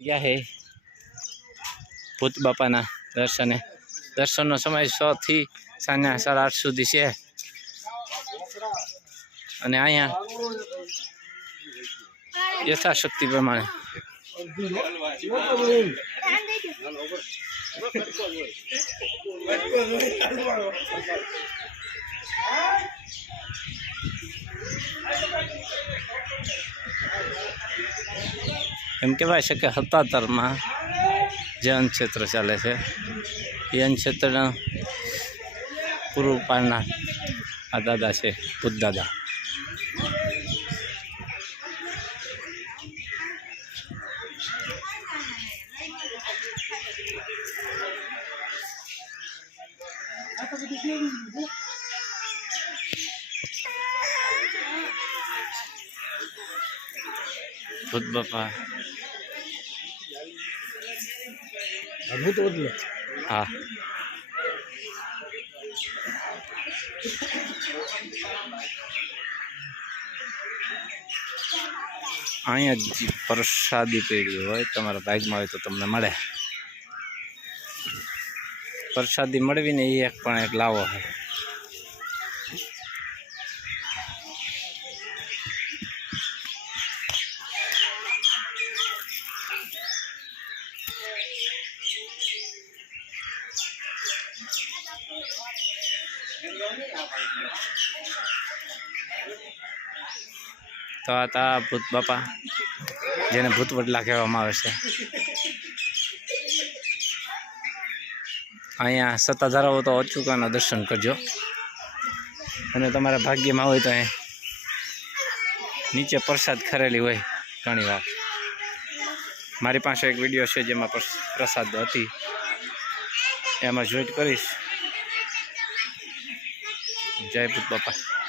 ગયા હે. ભૂત બાપાના દર્શને. દર્શનનો સમય સો થી સાંજના સાડા આઠ સુધી છે. અને અહીંયા યથાશક્તિ પ્રમાણે. એમ કહેવાય છે કે સત્તાતરમાં જે અન્નક્ષેત્ર ચાલે છે. એ અન્નક્ષેત્રના પૂરું પાડનાર આ દાદા છે ભૂત દાદા. ભૂત બાપા. હા. અહીંયા જ પ્રસાદી પડી હોય, તમારા બાઈકમાં હોય તો તમને મળે. પ્રસાદી મળવીને એ એક પણ એક લાવો. છે તો આ તા ભૂત બાપા, જેને ભૂત વડલા કહેવામાં આવે છે. અહીંયા સત્તાધારાઓ તો અચૂકાના દર્શન કરજો. અને તમારા ભાગ્યમાં હોય તો અહીં નીચે પ્રસાદ ખરેલી હોય ઘણી વાર. મારી પાસે એક વીડિયો છે જેમાં પ્રસાદ હતી. એમાં જોઈટ કરીશ. જય ભૂત બાપા